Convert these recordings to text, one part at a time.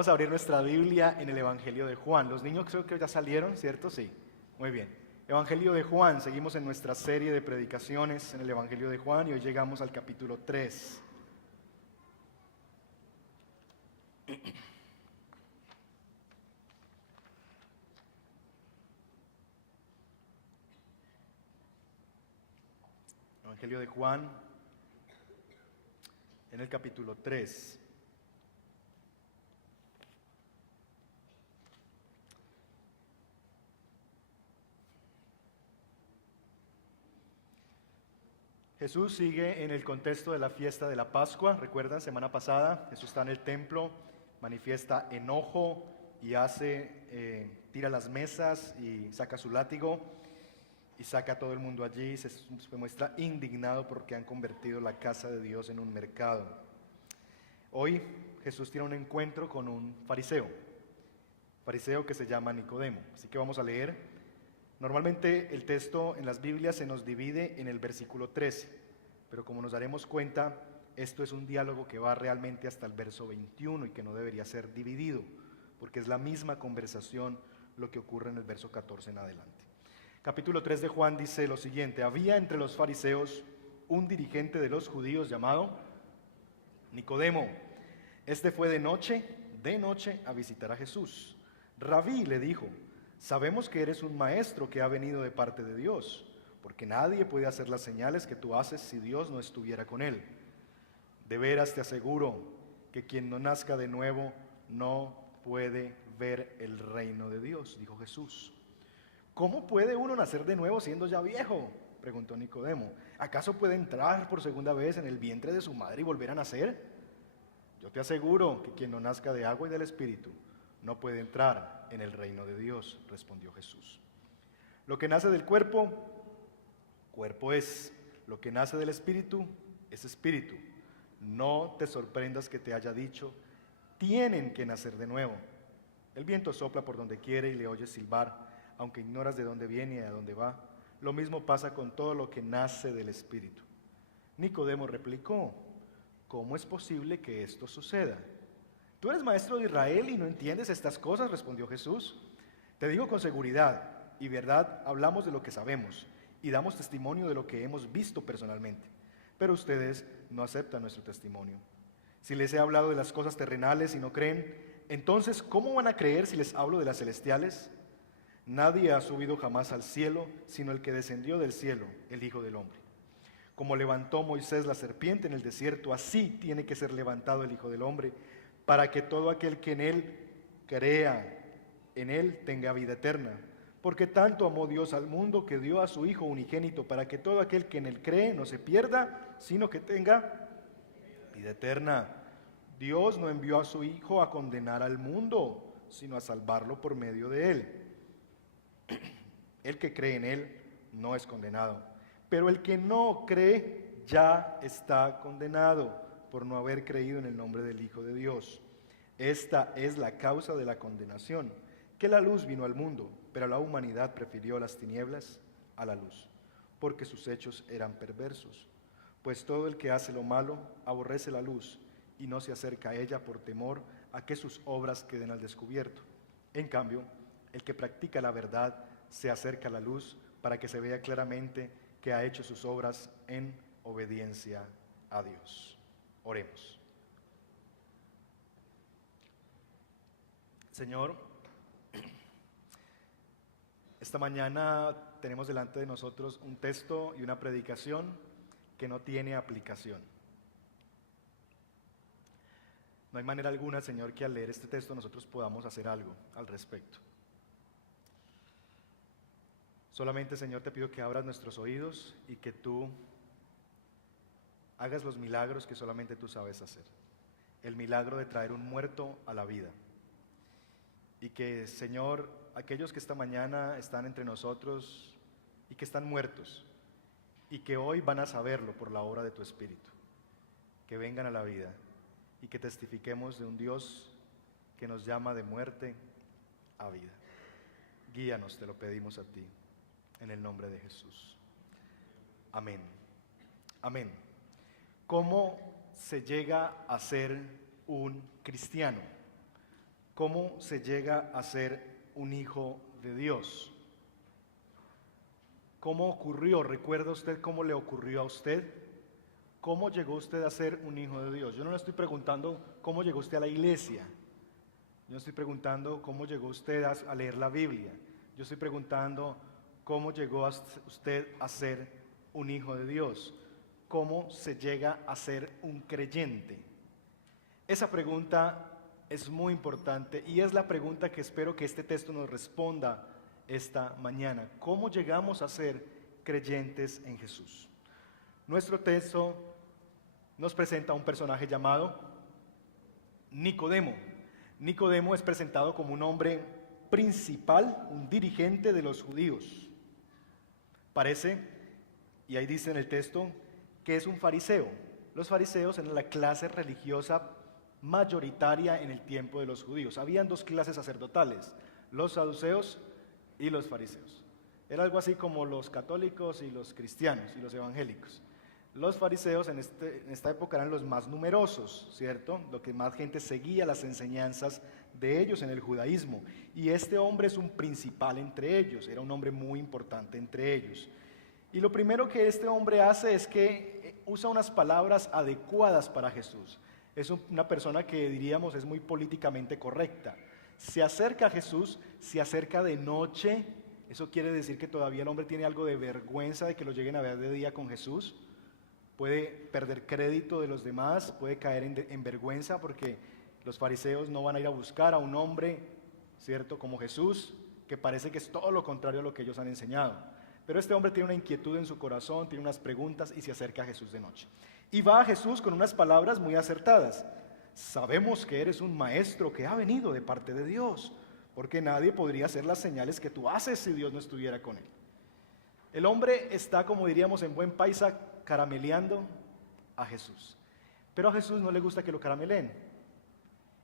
Vamos a abrir nuestra Biblia en el Evangelio de Juan. Los niños creo que ya salieron, ¿cierto? Sí. Muy bien. Evangelio de Juan. Seguimos en nuestra serie de predicaciones en el Evangelio de Juan y hoy llegamos al capítulo 3. Evangelio de Juan en el capítulo 3. Jesús sigue en el contexto de la fiesta de la Pascua. ¿Recuerdan? Semana pasada Jesús está en el templo, manifiesta enojo y tira las mesas y saca su látigo y saca a todo el mundo allí. Se muestra indignado porque han convertido la casa de Dios en un mercado. Hoy Jesús tiene un encuentro con un fariseo que se llama Nicodemo. Así que vamos a leer. Normalmente el texto en las Biblias se nos divide en el versículo 13, pero como nos daremos cuenta, esto es un diálogo que va realmente hasta el verso 21 y que no debería ser dividido, porque es la misma conversación lo que ocurre en el verso 14 en adelante. Capítulo 3 de Juan dice lo siguiente: había entre los fariseos un dirigente de los judíos llamado Nicodemo. Este fue de noche a visitar a Jesús. Rabí, le dijo, sabemos que eres un maestro que ha venido de parte de Dios, porque nadie puede hacer las señales que tú haces si Dios no estuviera con él. De veras te aseguro que quien no nazca de nuevo no puede ver el reino de Dios, dijo Jesús. ¿Cómo puede uno nacer de nuevo siendo ya viejo?, preguntó Nicodemo. ¿Acaso puede entrar por segunda vez en el vientre de su madre y volver a nacer? Yo te aseguro que quien no nazca de agua y del Espíritu no puede entrar en el reino de Dios, respondió Jesús. Lo que nace del cuerpo, cuerpo es. Lo que nace del Espíritu, es espíritu. No te sorprendas que te haya dicho, tienen que nacer de nuevo. El viento sopla por donde quiere y le oyes silbar, aunque ignoras de dónde viene y a dónde va. Lo mismo pasa con todo lo que nace del Espíritu. Nicodemo replicó, ¿cómo es posible que esto suceda? Tú eres maestro de Israel y no entiendes estas cosas, respondió Jesús. Te digo con seguridad y verdad, hablamos de lo que sabemos y damos testimonio de lo que hemos visto personalmente, pero ustedes no aceptan nuestro testimonio. Si les he hablado de las cosas terrenales y no creen, entonces ¿cómo van a creer si les hablo de las celestiales? Nadie ha subido jamás al cielo, sino el que descendió del cielo, el Hijo del Hombre. Como levantó Moisés la serpiente en el desierto, así tiene que ser levantado el Hijo del Hombre, para que todo aquel que en él crea, en él tenga vida eterna. Porque tanto amó Dios al mundo que dio a su Hijo unigénito, para que todo aquel que en él cree no se pierda, sino que tenga vida eterna. Dios no envió a su Hijo a condenar al mundo, sino a salvarlo por medio de él. El que cree en él no es condenado, pero el que no cree ya está condenado por no haber creído en el nombre del Hijo de Dios. Esta es la causa de la condenación, que la luz vino al mundo, pero la humanidad prefirió las tinieblas a la luz, porque sus hechos eran perversos. Pues todo el que hace lo malo aborrece la luz y no se acerca a ella por temor a que sus obras queden al descubierto. En cambio, el que practica la verdad se acerca a la luz para que se vea claramente que ha hecho sus obras en obediencia a Dios. Oremos. Señor, esta mañana tenemos delante de nosotros un texto y una predicación que no tiene aplicación. No hay manera alguna, Señor, que al leer este texto nosotros podamos hacer algo al respecto. Solamente, Señor, te pido que abras nuestros oídos y que tú hagas los milagros que solamente tú sabes hacer. El milagro de traer un muerto a la vida. Y que, Señor, aquellos que esta mañana están entre nosotros y que están muertos y que hoy van a saberlo por la obra de tu Espíritu, que vengan a la vida y que testifiquemos de un Dios que nos llama de muerte a vida. Guíanos, te lo pedimos a ti, en el nombre de Jesús. Amén. Amén. ¿Cómo se llega a ser un cristiano? ¿Cómo se llega a ser un hijo de Dios? ¿Cómo ocurrió? ¿Recuerda usted cómo le ocurrió a usted? ¿Cómo llegó usted a ser un hijo de Dios? Yo no le estoy preguntando cómo llegó usted a la iglesia. Yo estoy preguntando cómo llegó usted a leer la Biblia. Yo estoy preguntando cómo llegó usted a ser un hijo de Dios. ¿Cómo se llega a ser un creyente? Esa pregunta es muy importante y es la pregunta que espero que este texto nos responda esta mañana. ¿Cómo llegamos a ser creyentes en Jesús? Nuestro texto nos presenta a un personaje llamado Nicodemo. Nicodemo es presentado como un hombre principal, un dirigente de los judíos. Parece, y ahí dice en el texto, que es un fariseo. Los fariseos eran la clase religiosa mayoritaria en el tiempo de los judíos. Habían dos clases sacerdotales, los saduceos y los fariseos. Era algo así como los católicos y los cristianos y los evangélicos. Los fariseos en esta época eran los más numerosos, ¿cierto? Lo que más gente seguía las enseñanzas de ellos en el judaísmo. Y este hombre es un principal entre ellos, era un hombre muy importante entre ellos. Y lo primero que este hombre hace es que usa unas palabras adecuadas para Jesús. Es una persona que diríamos es muy políticamente correcta. Se acerca a Jesús, se acerca de noche. Eso quiere decir que todavía el hombre tiene algo de vergüenza de que lo lleguen a ver de día con Jesús. Puede perder crédito de los demás, puede caer en vergüenza porque los fariseos no van a ir a buscar a un hombre, ¿cierto?, como Jesús, que parece que es todo lo contrario a lo que ellos han enseñado. Pero este hombre tiene una inquietud en su corazón, tiene unas preguntas y se acerca a Jesús de noche. Y va a Jesús con unas palabras muy acertadas. Sabemos que eres un maestro que ha venido de parte de Dios, porque nadie podría hacer las señales que tú haces si Dios no estuviera con él. El hombre está, como diríamos en buen paisa, carameleando a Jesús. Pero a Jesús no le gusta que lo carameleen.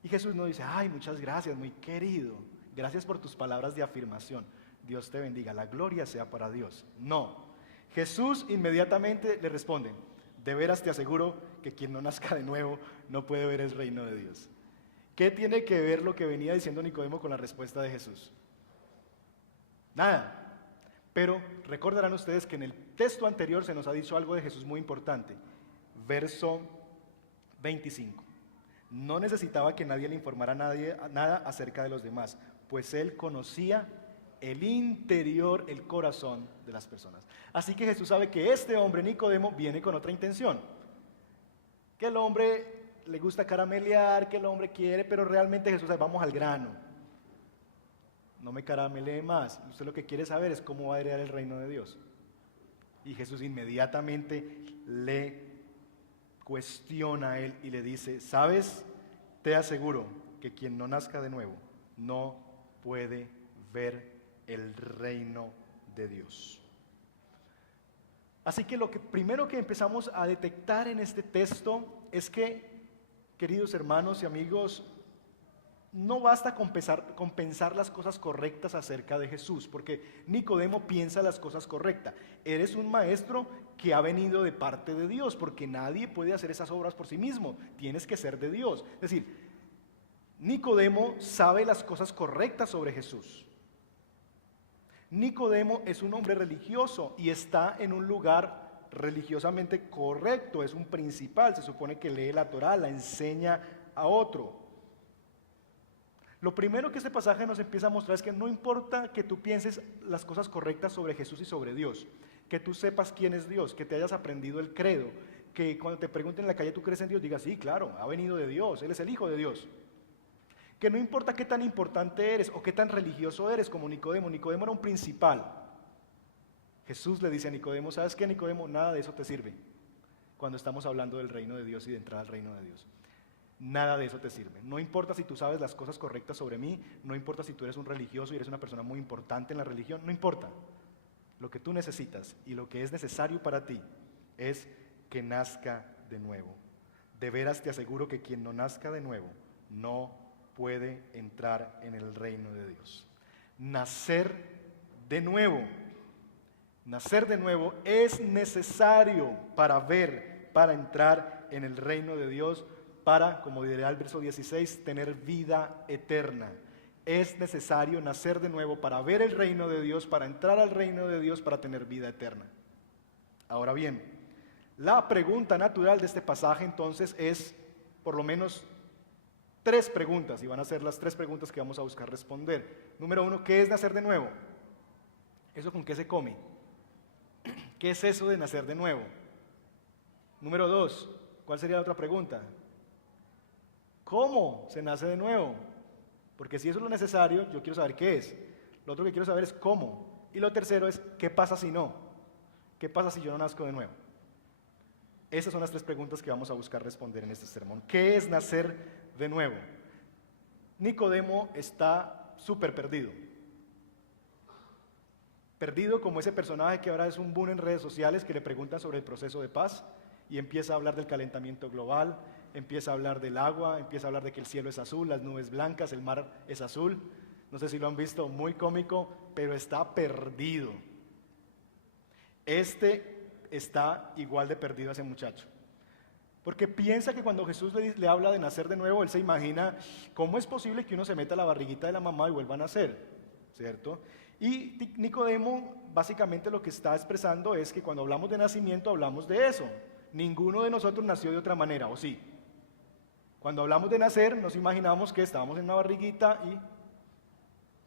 Y Jesús no dice, ay, muchas gracias, muy querido. Gracias por tus palabras de afirmación. Dios te bendiga, la gloria sea para Dios. No. Jesús inmediatamente le responde, de veras te aseguro que quien no nazca de nuevo no puede ver el reino de Dios. ¿Qué tiene que ver lo que venía diciendo Nicodemo con la respuesta de Jesús? Nada. Pero recordarán ustedes que en el texto anterior se nos ha dicho algo de Jesús muy importante. Verso 25. No necesitaba que nadie le informara nada acerca de los demás, pues él conocía el interior, el corazón de las personas. Así que Jesús sabe que este hombre, Nicodemo, viene con otra intención. Que el hombre le gusta caramelear, que el hombre quiere, pero realmente Jesús sabe, vamos al grano. No me caramelee más. Usted lo que quiere saber es cómo va a heredar el reino de Dios. Y Jesús inmediatamente le cuestiona a él y le dice, ¿sabes? Te aseguro que quien no nazca de nuevo no puede ver el reino de Dios. Así que lo primero que empezamos a detectar en este texto es que, queridos hermanos y amigos, no basta con pensar las cosas correctas acerca de Jesús, porque Nicodemo piensa las cosas correctas. Eres un maestro que ha venido de parte de Dios, porque nadie puede hacer esas obras por sí mismo, tienes que ser de Dios. Es decir, Nicodemo sabe las cosas correctas sobre Jesús. Nicodemo es un hombre religioso y está en un lugar religiosamente correcto, es un principal, se supone que lee la Torá, la enseña a otro. Lo primero que este pasaje nos empieza a mostrar es que no importa que tú pienses las cosas correctas sobre Jesús y sobre Dios, que tú sepas quién es Dios, que te hayas aprendido el credo, que cuando te pregunten en la calle tú crees en Dios, digas sí, claro, ha venido de Dios, Él es el Hijo de Dios. Que no importa qué tan importante eres o qué tan religioso eres como Nicodemo. Nicodemo era un principal. Jesús le dice a Nicodemo, ¿sabes qué, Nicodemo? Nada de eso te sirve cuando estamos hablando del reino de Dios y de entrar al reino de Dios. Nada de eso te sirve. No importa si tú sabes las cosas correctas sobre mí, no importa si tú eres un religioso y eres una persona muy importante en la religión, no importa. Lo que tú necesitas y lo que es necesario para ti es que nazca de nuevo. De veras te aseguro que quien no nazca de nuevo no puede entrar en el reino de Dios. Nacer de nuevo es necesario para entrar en el reino de Dios, para, como dirá el verso 16, tener vida eterna. Es necesario nacer de nuevo para ver el reino de Dios, para entrar al reino de Dios, para tener vida eterna. Ahora bien, la pregunta natural de este pasaje entonces es por lo menos 3 preguntas, y van a ser las 3 preguntas que vamos a buscar responder. Número 1, ¿qué es nacer de nuevo? ¿Eso con qué se come? ¿Qué es eso de nacer de nuevo? Número 2, ¿cuál sería la otra pregunta? ¿Cómo se nace de nuevo? Porque si eso es lo necesario, yo quiero saber qué es. Lo otro que quiero saber es cómo. Y lo tercero es, ¿qué pasa si no? ¿Qué pasa si yo no nazco de nuevo? Esas son las 3 preguntas que vamos a buscar responder en este sermón. ¿Qué es nacer de nuevo? Nicodemo está súper perdido. Perdido como ese personaje que ahora es un boom en redes sociales, que le preguntan sobre el proceso de paz y empieza a hablar del calentamiento global, empieza a hablar del agua, empieza a hablar de que el cielo es azul, las nubes blancas, el mar es azul. No sé si lo han visto, muy cómico, pero está perdido. Está igual de perdido ese muchacho. Porque piensa que cuando Jesús le habla de nacer de nuevo, él se imagina cómo es posible que uno se meta a la barriguita de la mamá y vuelva a nacer, ¿cierto? Y Nicodemo básicamente lo que está expresando es que cuando hablamos de nacimiento hablamos de eso. Ninguno de nosotros nació de otra manera, ¿o sí? Cuando hablamos de nacer nos imaginamos que estábamos en una barriguita y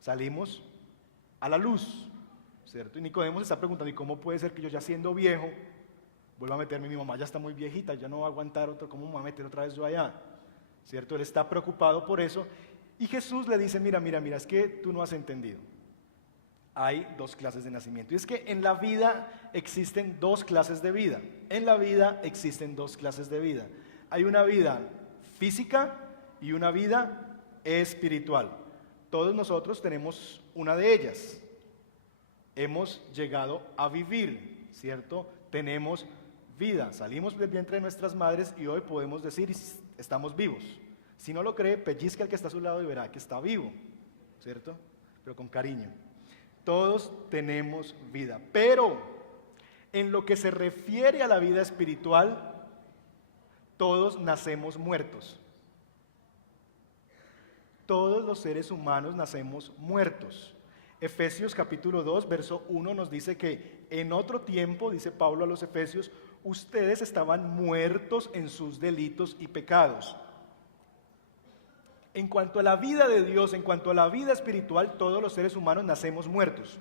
salimos a la luz, ¿cierto? Y Nicodemo se está preguntando, ¿y cómo puede ser que yo ya siendo viejo vuelva a meterme? Mi mamá ya está muy viejita, ya no va a aguantar otro, ¿cómo me voy a meter otra vez yo allá? ¿Cierto? Él está preocupado por eso. Y Jesús le dice, mira, es que tú no has entendido. Hay 2 clases de nacimiento. Y es que en la vida existen 2 clases de vida. En la vida existen 2 clases de vida. Hay una vida física y una vida espiritual. Todos nosotros tenemos una de ellas. Hemos llegado a vivir, ¿cierto? Tenemos vida. Salimos del vientre de nuestras madres y hoy podemos decir, estamos vivos. Si no lo cree, pellizca al que está a su lado y verá que está vivo, ¿cierto? Pero con cariño. Todos tenemos vida, pero en lo que se refiere a la vida espiritual, todos nacemos muertos. Todos los seres humanos nacemos muertos. Efesios capítulo 2, verso 1 nos dice que en otro tiempo, dice Pablo a los Efesios, ustedes estaban muertos en sus delitos y pecados. En cuanto a la vida de Dios, en cuanto a la vida espiritual, todos los seres humanos nacemos muertos.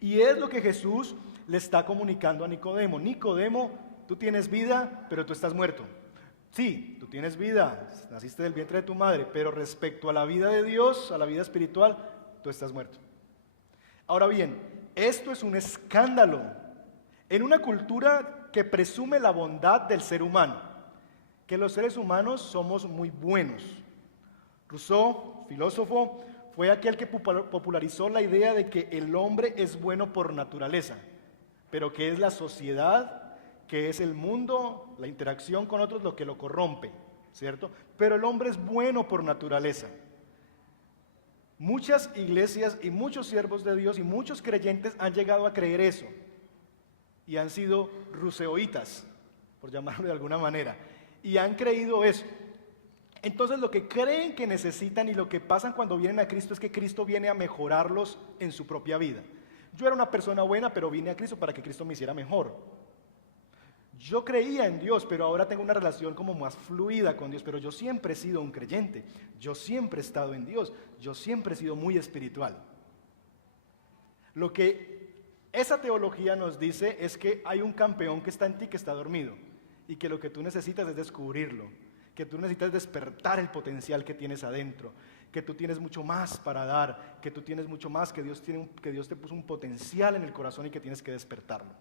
Y es lo que Jesús le está comunicando a Nicodemo. Nicodemo, tú tienes vida, pero tú estás muerto. Sí, tú tienes vida, naciste del vientre de tu madre, pero respecto a la vida de Dios, a la vida espiritual, tú estás muerto. Ahora bien, esto es un escándalo en una cultura que presume la bondad del ser humano, que los seres humanos somos muy buenos. Rousseau, filósofo, fue aquel que popularizó la idea de que el hombre es bueno por naturaleza, pero que es la sociedad, que es el mundo, la interacción con otros lo que lo corrompe, ¿cierto? Pero el hombre es bueno por naturaleza. Muchas iglesias y muchos siervos de Dios y muchos creyentes han llegado a creer eso y han sido rousseauitas, por llamarlo de alguna manera, y han creído eso. Entonces lo que creen que necesitan y lo que pasan cuando vienen a Cristo es que Cristo viene a mejorarlos en su propia vida. Yo era una persona buena, pero vine a Cristo para que Cristo me hiciera mejor. Yo creía en Dios, pero ahora tengo una relación como más fluida con Dios, pero yo siempre he sido un creyente, yo siempre he estado en Dios, yo siempre he sido muy espiritual. Lo que esa teología nos dice es que hay un campeón que está en ti que está dormido y que lo que tú necesitas es descubrirlo, que tú necesitas despertar el potencial que tienes adentro, que tú tienes mucho más para dar, que tú tienes mucho más, que Dios te puso un potencial en el corazón y que tienes que despertarlo.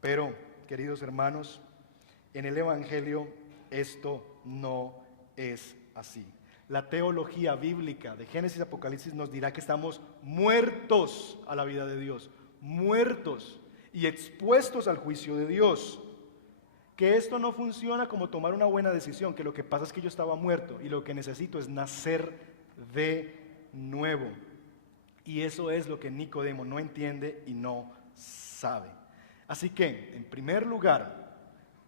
Pero, queridos hermanos, en el Evangelio esto no es así. La teología bíblica de Génesis y Apocalipsis nos dirá que estamos muertos a la vida de Dios, muertos y expuestos al juicio de Dios. Que esto no funciona como tomar una buena decisión, que lo que pasa es que yo estaba muerto y lo que necesito es nacer de nuevo. Y eso es lo que Nicodemo no entiende y no sabe. Así que, en primer lugar,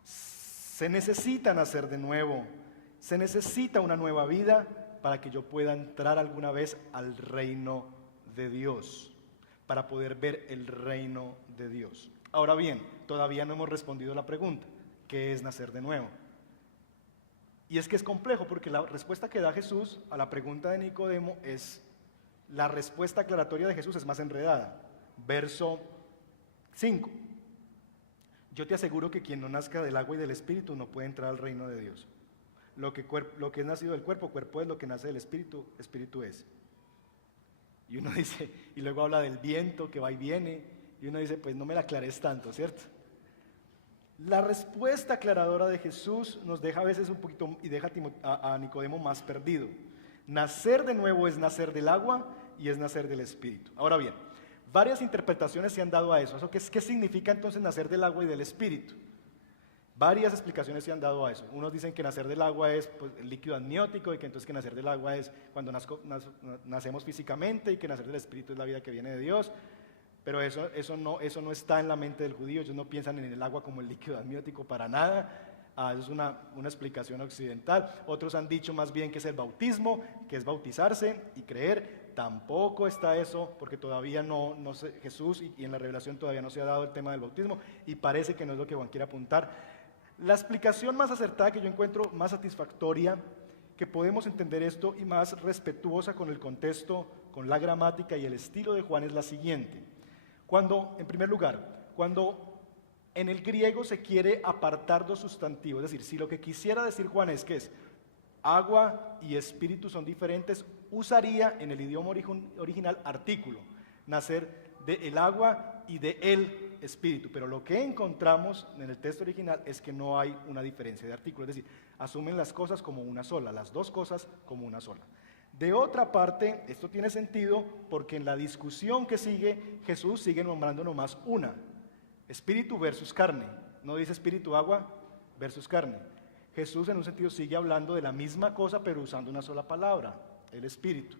se necesita nacer de nuevo se necesita una nueva vida para que yo pueda entrar alguna vez al reino de Dios, para poder ver el reino de Dios. Ahora bien, todavía no hemos respondido la pregunta, ¿qué es nacer de nuevo? Y es que es complejo porque la respuesta que da Jesús a la pregunta de Nicodemo es, la respuesta aclaratoria de Jesús es más enredada. Verso 5. Yo te aseguro que quien no nazca del agua y del Espíritu no puede entrar al reino de Dios. Lo que es nacido del cuerpo, cuerpo es; lo que nace del Espíritu, Espíritu es. Y uno dice, y luego habla del viento que va y viene, y uno dice, pues no me la aclares tanto, ¿cierto? La respuesta aclaradora de Jesús nos deja a veces un poquito, y deja a Nicodemo más perdido. Nacer de nuevo es nacer del agua y es nacer del Espíritu. Ahora bien, varias interpretaciones se han dado a eso. ¿Qué significa entonces nacer del agua y del Espíritu? Varias explicaciones se han dado a eso. Unos dicen que nacer del agua es pues, el líquido amniótico, y que entonces que nacer del agua es cuando nacemos físicamente, y que nacer del Espíritu es la vida que viene de Dios. Pero eso no está en la mente del judío. Ellos no piensan en el agua como el líquido amniótico para nada. Eso es una explicación occidental. Otros han dicho más bien que es el bautismo, que es bautizarse y creer. Tampoco está eso, porque todavía no sé, Jesús y en la revelación todavía no se ha dado el tema del bautismo, y parece que no es lo que Juan quiere apuntar. La explicación más acertada que yo encuentro, más satisfactoria, que podemos entender esto y más respetuosa con el contexto, con la gramática y el estilo de Juan, es la siguiente. En primer lugar, cuando en el griego se quiere apartar dos sustantivos, es decir, si lo que quisiera decir Juan es que es agua y espíritu son diferentes, usaría en el idioma original artículo, nacer del agua y del espíritu. Pero lo que encontramos en el texto original es que no hay una diferencia de artículo, es decir, asumen las cosas como una sola, las dos cosas como una sola. De otra parte, esto tiene sentido porque en la discusión que sigue, Jesús sigue nombrando nomás una: espíritu versus carne. No dice espíritu, agua versus carne. Jesús en un sentido sigue hablando de la misma cosa, pero usando una sola palabra: el espíritu.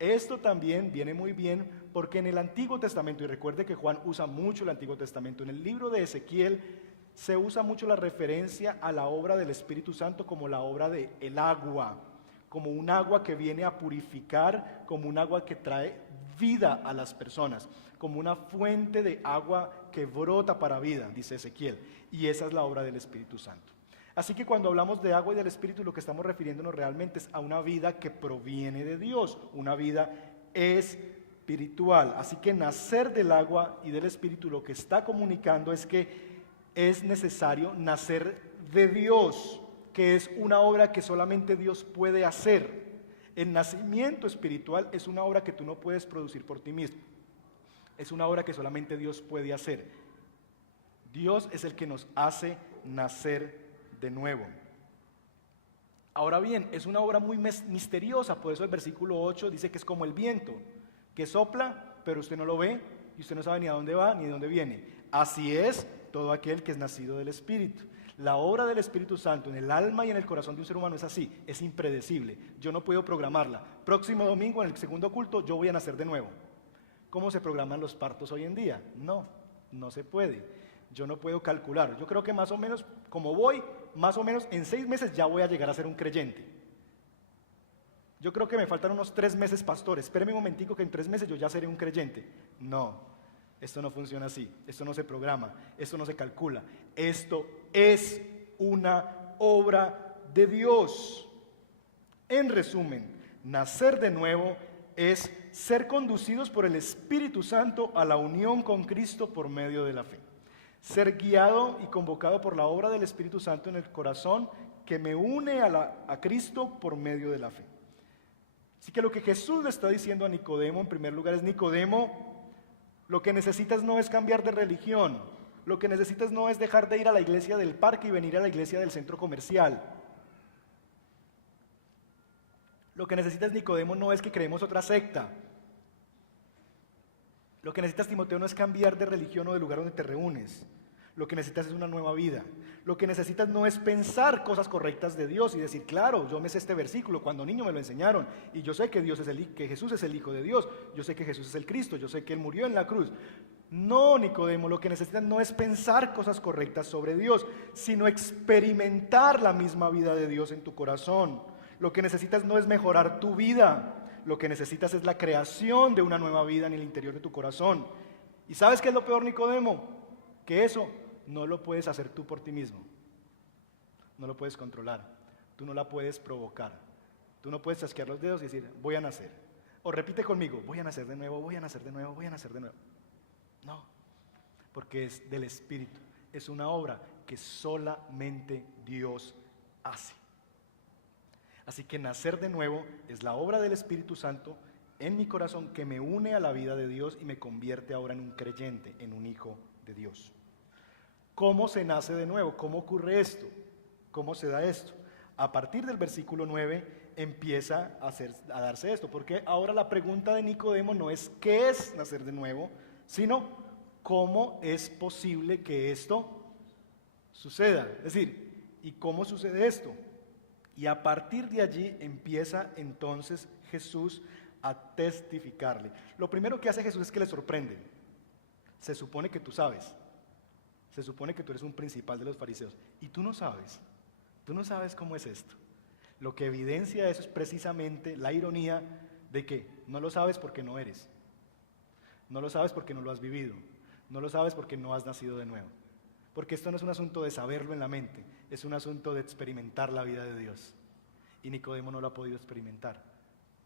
Esto también viene muy bien porque en el Antiguo Testamento, y recuerde que Juan usa mucho el Antiguo Testamento, en el libro de Ezequiel se usa mucho la referencia a la obra del Espíritu Santo como la obra del agua, como un agua que viene a purificar, como un agua que trae vida a las personas, como una fuente de agua que brota para vida, dice Ezequiel, y esa es la obra del Espíritu Santo. Así que cuando hablamos de agua y del Espíritu, lo que estamos refiriéndonos realmente es a una vida que proviene de Dios, una vida espiritual. Así que nacer del agua y del Espíritu lo que está comunicando es que es necesario nacer de Dios, que es una obra que solamente Dios puede hacer. El nacimiento espiritual es una obra que tú no puedes producir por ti mismo. Es una obra que solamente Dios puede hacer. Dios es el que nos hace nacer de nuevo. Ahora bien, es una obra muy misteriosa, por eso el versículo 8 dice que es como el viento, que sopla, pero usted no lo ve y usted no sabe ni a dónde va ni de dónde viene. Así es todo aquel que es nacido del Espíritu. La obra del Espíritu Santo en el alma y en el corazón de un ser humano es así, es impredecible. Yo no puedo programarla. Próximo domingo, en el segundo culto, yo voy a nacer de nuevo. ¿Cómo se programan los partos hoy en día? No se puede. Yo no puedo calcular. Yo creo que más o menos, como voy, más o menos en 6 meses ya voy a llegar a ser un creyente. Yo creo que me faltan unos 3 meses, pastor. Espéreme un momentico que en 3 meses yo ya seré un creyente. No, esto no funciona así. Esto no se programa, esto no se calcula. Esto es una obra de Dios. En resumen, nacer de nuevo es ser conducidos por el Espíritu Santo a la unión con Cristo por medio de la fe. Ser guiado y convocado por la obra del Espíritu Santo en el corazón que me une a Cristo por medio de la fe. Así que lo que Jesús le está diciendo a Nicodemo, en primer lugar, es: Nicodemo, lo que necesitas no es cambiar de religión, lo que necesitas no es dejar de ir a la iglesia del parque y venir a la iglesia del centro comercial. Lo que necesitas, Nicodemo, no es que creemos otra secta. Lo que necesitas, Timoteo, no es cambiar de religión o de lugar donde te reúnes. Lo que necesitas es una nueva vida. Lo que necesitas no es pensar cosas correctas de Dios y decir, claro, yo me sé este versículo, cuando niño me lo enseñaron, y yo sé que Jesús es el Hijo de Dios, yo sé que Jesús es el Cristo, yo sé que Él murió en la cruz. No, Nicodemo, lo que necesitas no es pensar cosas correctas sobre Dios, sino experimentar la misma vida de Dios en tu corazón. Lo que necesitas no es mejorar tu vida, lo que necesitas es la creación de una nueva vida en el interior de tu corazón. ¿Y sabes qué es lo peor, Nicodemo? Que eso no lo puedes hacer tú por ti mismo. No lo puedes controlar, tú no la puedes provocar. Tú no puedes chasquear los dedos y decir, voy a nacer. O repite conmigo, voy a nacer de nuevo, voy a nacer de nuevo, voy a nacer de nuevo. No, porque es del Espíritu. Es una obra que solamente Dios hace. Así que nacer de nuevo es la obra del Espíritu Santo en mi corazón que me une a la vida de Dios y me convierte ahora en un creyente, en un hijo de Dios. ¿Cómo se nace de nuevo? ¿Cómo ocurre esto? ¿Cómo se da esto? A partir del versículo 9 empieza a darse esto, porque ahora la pregunta de Nicodemo no es ¿qué es nacer de nuevo?, sino ¿cómo es posible que esto suceda? Es decir, ¿y cómo sucede esto? Y a partir de allí empieza entonces Jesús a testificarle. Lo primero que hace Jesús es que le sorprende. Se supone que tú sabes. Se supone que tú eres un principal de los fariseos. Y tú no sabes. Tú no sabes cómo es esto. Lo que evidencia eso es precisamente la ironía de que no lo sabes porque no eres. No lo sabes porque no lo has vivido. No lo sabes porque no has nacido de nuevo. Porque esto no es un asunto de saberlo en la mente, es un asunto de experimentar la vida de Dios. Y Nicodemo no lo ha podido experimentar,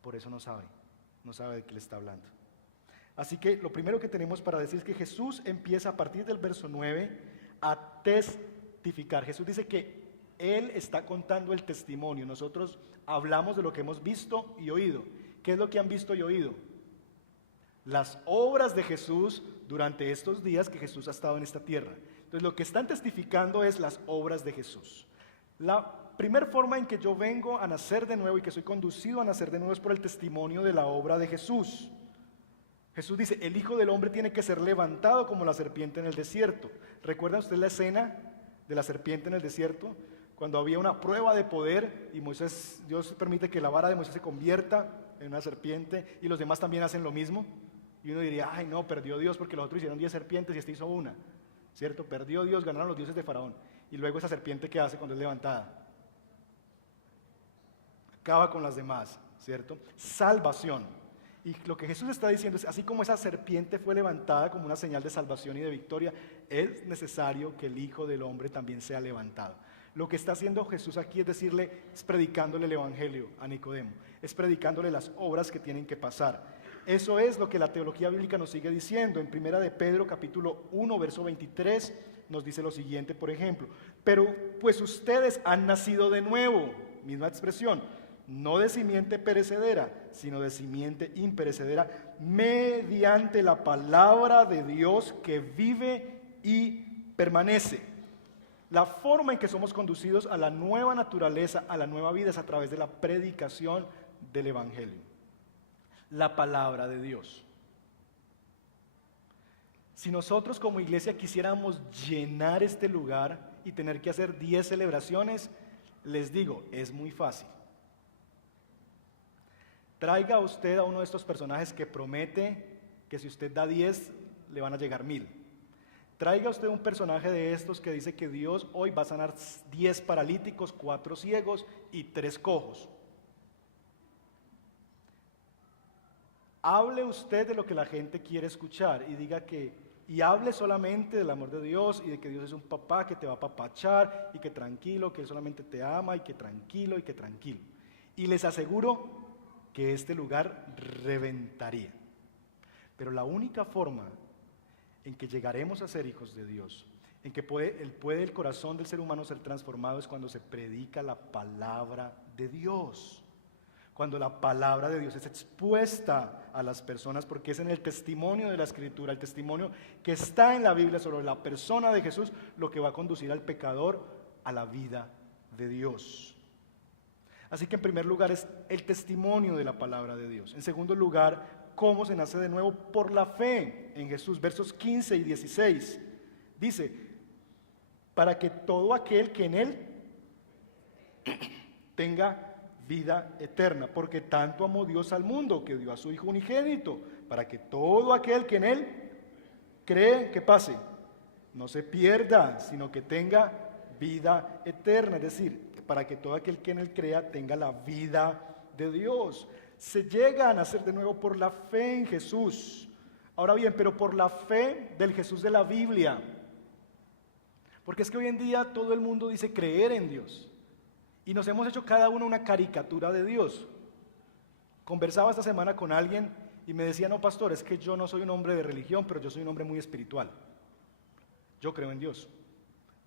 por eso no sabe de qué le está hablando. Así que lo primero que tenemos para decir es que Jesús empieza a partir del verso 9 a testificar. Jesús dice que Él está contando el testimonio. Nosotros hablamos de lo que hemos visto y oído. ¿Qué es lo que han visto y oído? Las obras de Jesús durante estos días que Jesús ha estado en esta tierra. Entonces lo que están testificando es las obras de Jesús. La primera forma en que yo vengo a nacer de nuevo y que soy conducido a nacer de nuevo es por el testimonio de la obra de Jesús. Jesús dice, el Hijo del Hombre tiene que ser levantado como la serpiente en el desierto. ¿Recuerdan ustedes la escena de la serpiente en el desierto? Cuando había una prueba de poder y Dios permite que la vara de Moisés se convierta en una serpiente y los demás también hacen lo mismo. Y uno diría, ay no, perdió Dios porque los otros hicieron 10 serpientes y este hizo una. ¿Cierto? Perdió Dios, ganaron los dioses de Faraón. Y luego esa serpiente, ¿qué hace cuando es levantada? Acaba con las demás, ¿cierto? Salvación. Y lo que Jesús está diciendo es, así como esa serpiente fue levantada como una señal de salvación y de victoria, es necesario que el Hijo del Hombre también sea levantado. Lo que está haciendo Jesús aquí es predicándole el Evangelio a Nicodemo, es predicándole las obras que tienen que pasar. Eso es lo que la teología bíblica nos sigue diciendo. En Primera de Pedro, capítulo 1, verso 23, nos dice lo siguiente, por ejemplo. Pero pues ustedes han nacido de nuevo, misma expresión, no de simiente perecedera, sino de simiente imperecedera, mediante la palabra de Dios que vive y permanece. La forma en que somos conducidos a la nueva naturaleza, a la nueva vida, es a través de la predicación del Evangelio. La palabra de Dios. Si nosotros como iglesia quisiéramos llenar este lugar y tener que hacer 10 celebraciones, les digo, es muy fácil. Traiga usted a uno de estos personajes que promete que si usted da 10, le van a llegar 1000. Traiga usted un personaje de estos que dice que Dios hoy va a sanar 10 paralíticos, 4 ciegos y 3 cojos. Hable usted de lo que la gente quiere escuchar y hable solamente del amor de Dios y de que Dios es un papá que te va a apapachar y que tranquilo, que Él solamente te ama y que tranquilo y que tranquilo. Y les aseguro que este lugar reventaría. Pero la única forma en que llegaremos a ser hijos de Dios, en que puede el corazón del ser humano ser transformado es cuando se predica la palabra de Dios. Cuando la palabra de Dios es expuesta a las personas, porque es en el testimonio de la Escritura, el testimonio que está en la Biblia sobre la persona de Jesús, lo que va a conducir al pecador a la vida de Dios. Así que en primer lugar es el testimonio de la palabra de Dios. En segundo lugar, ¿cómo se nace de nuevo? Por la fe en Jesús. Versos 15 y 16. Dice, para que todo aquel que en Él tenga vida eterna, porque tanto amó Dios al mundo que dio a su Hijo unigénito, para que todo aquel que en Él cree que pase, no se pierda, sino que tenga vida eterna. Es decir, para que todo aquel que en él crea tenga la vida de Dios. Se llega a nacer de nuevo por la fe en Jesús. Ahora bien, pero por la fe del Jesús de la Biblia. Porque es que hoy en día todo el mundo dice creer en Dios. Y nos hemos hecho cada uno una caricatura de Dios. Conversaba esta semana con alguien y me decía, no, pastor, es que yo no soy un hombre de religión, pero yo soy un hombre muy espiritual. Yo creo en Dios.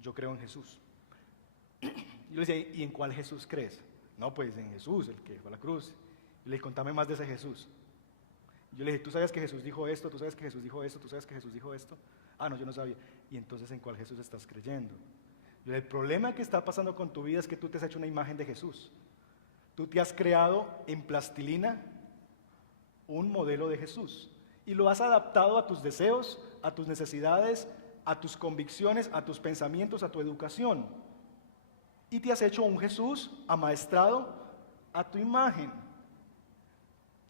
Yo creo en Jesús. Yo le decía, ¿y en cuál Jesús crees? No, pues en Jesús, el que fue a la cruz. Y le dije, contame más de ese Jesús. Yo le dije, ¿tú sabes que Jesús dijo esto? ¿Tú sabes que Jesús dijo esto? ¿Tú sabes que Jesús dijo esto? Ah, no, yo no sabía. ¿Y entonces en cuál Jesús estás creyendo? Yo le dije, el problema que está pasando con tu vida es que tú te has hecho una imagen de Jesús. Tú te has creado en plastilina un modelo de Jesús. Y lo has adaptado a tus deseos, a tus necesidades, a tus convicciones, a tus pensamientos, a tu educación. Y te has hecho un Jesús amaestrado a tu imagen.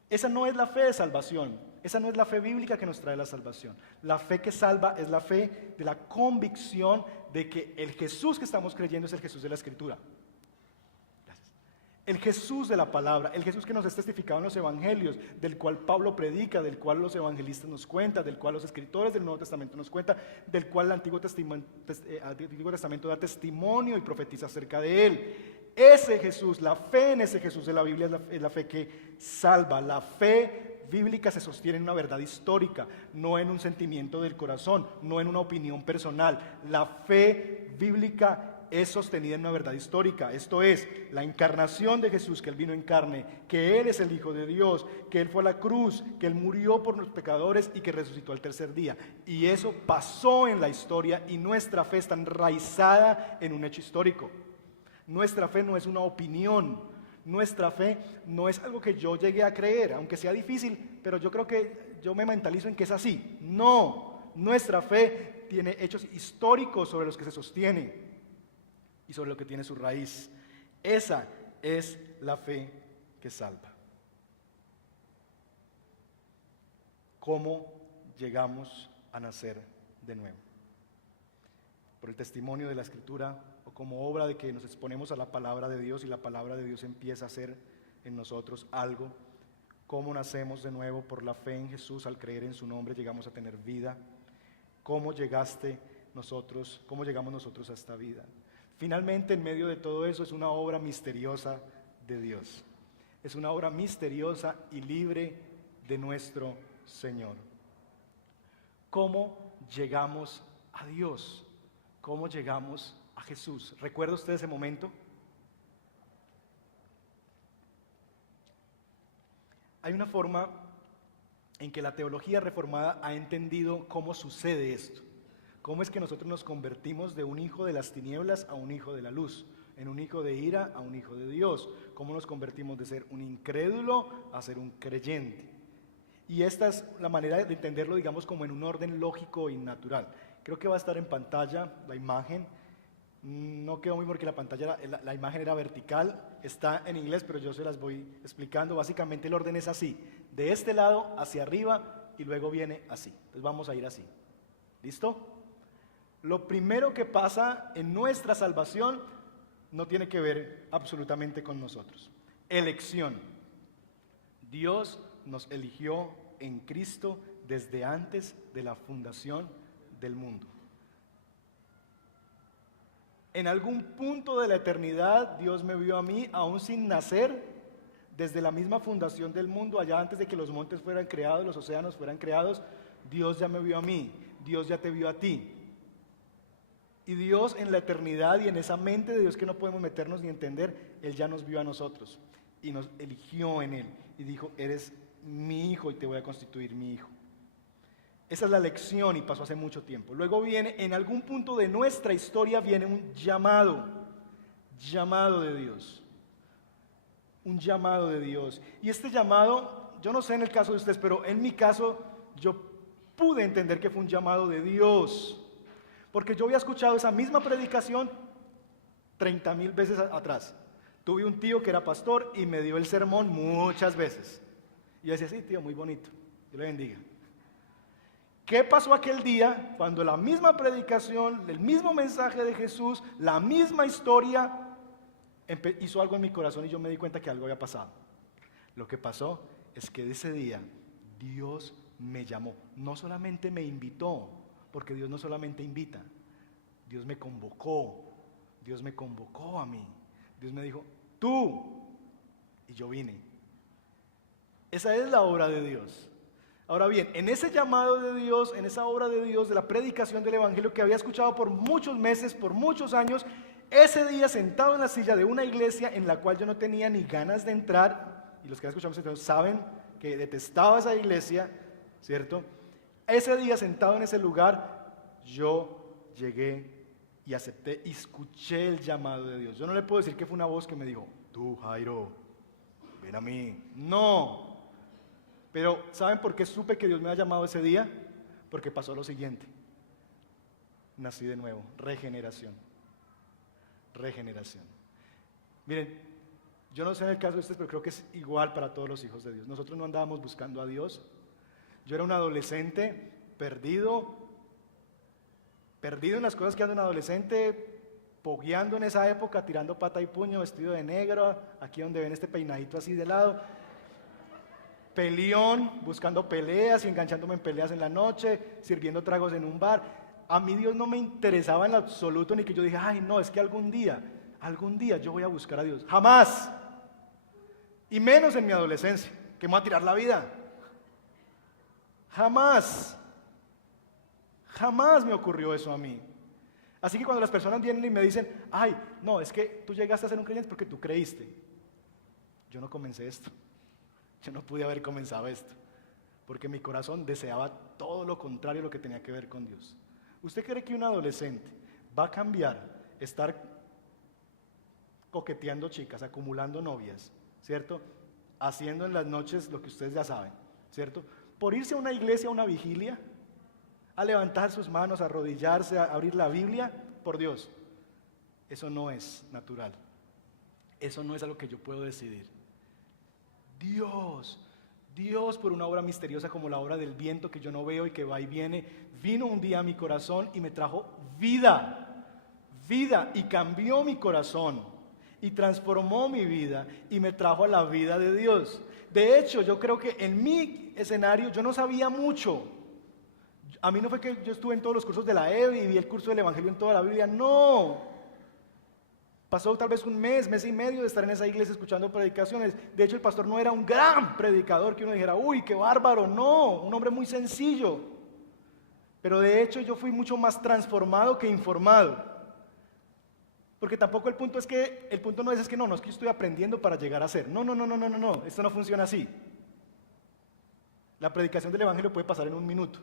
Esa no es la fe de salvación. Esa no es la fe bíblica que nos trae la salvación. La fe que salva es la fe de la convicción de que el Jesús que estamos creyendo es el Jesús de la Escritura. Gracias. El Jesús de la palabra, el Jesús que nos es testificado en los evangelios, del cual Pablo predica, del cual los evangelistas nos cuentan, del cual los escritores del Nuevo Testamento nos cuentan, del cual el Antiguo Testamento da testimonio y profetiza acerca de él. Ese Jesús, la fe en ese Jesús de la Biblia es la fe que salva. La fe bíblica se sostiene en una verdad histórica, no en un sentimiento del corazón, no en una opinión personal. La fe bíblica es sostenida en una verdad histórica, esto es, la encarnación de Jesús, que Él vino en carne, que Él es el Hijo de Dios, que Él fue a la cruz, que Él murió por los pecadores y que resucitó al tercer día. Y eso pasó en la historia y nuestra fe está enraizada en un hecho histórico. Nuestra fe no es una opinión, nuestra fe no es algo que yo llegué a creer, aunque sea difícil, pero yo creo que yo me mentalizo en que es así. No, nuestra fe tiene hechos históricos sobre los que se sostiene y sobre lo que tiene su raíz. Esa es la fe que salva. ¿Cómo llegamos a nacer de nuevo? Por el testimonio de la Escritura o como obra de que nos exponemos a la palabra de Dios y la palabra de Dios empieza a hacer en nosotros algo. ¿Cómo nacemos de nuevo? Por la fe en Jesús, al creer en su nombre llegamos a tener vida. ¿Cómo llegamos nosotros a esta vida? Finalmente, en medio de todo eso, es una obra misteriosa de Dios. Es una obra misteriosa y libre de nuestro Señor. ¿Cómo llegamos a Dios? ¿Cómo llegamos a Jesús? ¿Recuerda usted ese momento? Hay una forma en que la teología reformada ha entendido cómo sucede esto. ¿Cómo es que nosotros nos convertimos de un hijo de las tinieblas a un hijo de la luz? En un hijo de ira a un hijo de Dios. ¿Cómo nos convertimos de ser un incrédulo a ser un creyente? Y esta es la manera de entenderlo, digamos, como en un orden lógico y natural. Creo que va a estar en pantalla la imagen. No quedó muy porque la imagen era vertical. Está en inglés, pero yo se las voy explicando. Básicamente el orden es así. De este lado hacia arriba y luego viene así. Entonces vamos a ir así. ¿Listo? Lo primero que pasa en nuestra salvación no tiene que ver absolutamente con nosotros. Elección. Dios nos eligió en Cristo desde antes de la fundación del mundo. En algún punto de la eternidad Dios me vio a mí, aún sin nacer, desde la misma fundación del mundo, allá antes de que los montes fueran creados, los océanos fueran creados. Dios ya me vio a mí, Dios ya te vio a ti. Y Dios en la eternidad y en esa mente de Dios que no podemos meternos ni entender, Él ya nos vio a nosotros y nos eligió en Él y dijo, eres mi hijo y te voy a constituir mi hijo. Esa es la lección y pasó hace mucho tiempo. Luego viene, en algún punto de nuestra historia viene un llamado de Dios. Un llamado de Dios. Y este llamado, yo no sé en el caso de ustedes, pero en mi caso yo pude entender que fue un llamado de Dios. Porque yo había escuchado esa misma predicación 30,000 veces atrás. Tuve un tío que era pastor y me dio el sermón muchas veces. Y yo decía, sí, tío, muy bonito, Dios le bendiga. ¿Qué pasó aquel día cuando la misma predicación, el mismo mensaje de Jesús, la misma historia, hizo algo en mi corazón y yo me di cuenta que algo había pasado? Lo que pasó es que de ese día Dios me llamó, no solamente me invitó, porque Dios no solamente invita, Dios me convocó a mí. Dios me dijo, tú, y yo vine. Esa es la obra de Dios. Ahora bien, en ese llamado de Dios, en esa obra de Dios, de la predicación del Evangelio que había escuchado por muchos meses, por muchos años, ese día sentado en la silla de una iglesia en la cual yo no tenía ni ganas de entrar, y los que han escuchado ese saben que detestaba esa iglesia, ¿cierto? Ese día sentado en ese lugar, yo llegué y acepté y escuché el llamado de Dios. Yo no le puedo decir que fue una voz que me dijo, tú Jairo, ven a mí. No. Pero ¿saben por qué supe que Dios me ha llamado ese día? Porque pasó lo siguiente. Nací de nuevo, regeneración. Miren, yo no sé en el caso de ustedes, pero creo que es igual para todos los hijos de Dios. Nosotros no andábamos buscando a Dios. Yo era un adolescente perdido en las cosas que anda un adolescente, pogueando en esa época, tirando pata y puño, vestido de negro, aquí donde ven este peinadito así de lado. Peleón, buscando peleas y enganchándome en peleas en la noche, sirviendo tragos en un bar. A mí Dios no me interesaba en lo absoluto, ni que yo dije, ay no, es que algún día yo voy a buscar a Dios. Jamás. Y menos en mi adolescencia, que me voy a tirar la vida. Jamás me ocurrió eso a mí. Así que cuando las personas vienen y me dicen, ay, no, es que tú llegaste a ser un creyente porque tú creíste. Yo no comencé esto. Yo no pude haber comenzado esto, porque mi corazón deseaba todo lo contrario a lo que tenía que ver con Dios. ¿Usted cree que un adolescente va a cambiar, estar coqueteando chicas, acumulando novias, ¿cierto? Haciendo en las noches lo que ustedes ya saben, ¿cierto? Por irse a una iglesia, a una vigilia, a levantar sus manos, a arrodillarse, a abrir la Biblia, por Dios. Eso no es natural. Eso no es algo que yo puedo decidir. Dios por una obra misteriosa como la obra del viento que yo no veo y que va y viene, vino un día a mi corazón y me trajo vida y cambió mi corazón y transformó mi vida y me trajo a la vida de Dios. De hecho, yo creo que en mi escenario yo no sabía mucho. A mí no fue que yo estuve en todos los cursos de la EVI y vi el curso del Evangelio en toda la Biblia, no. Pasó tal vez un mes y medio de estar en esa iglesia escuchando predicaciones. De hecho, el pastor no era un gran predicador que uno dijera, uy, qué bárbaro, no, un hombre muy sencillo. Pero de hecho yo fui mucho más transformado que informado. Porque tampoco el punto no es que no es que yo estoy aprendiendo para llegar a ser. No, esto no funciona así. La predicación del Evangelio puede pasar en un minuto.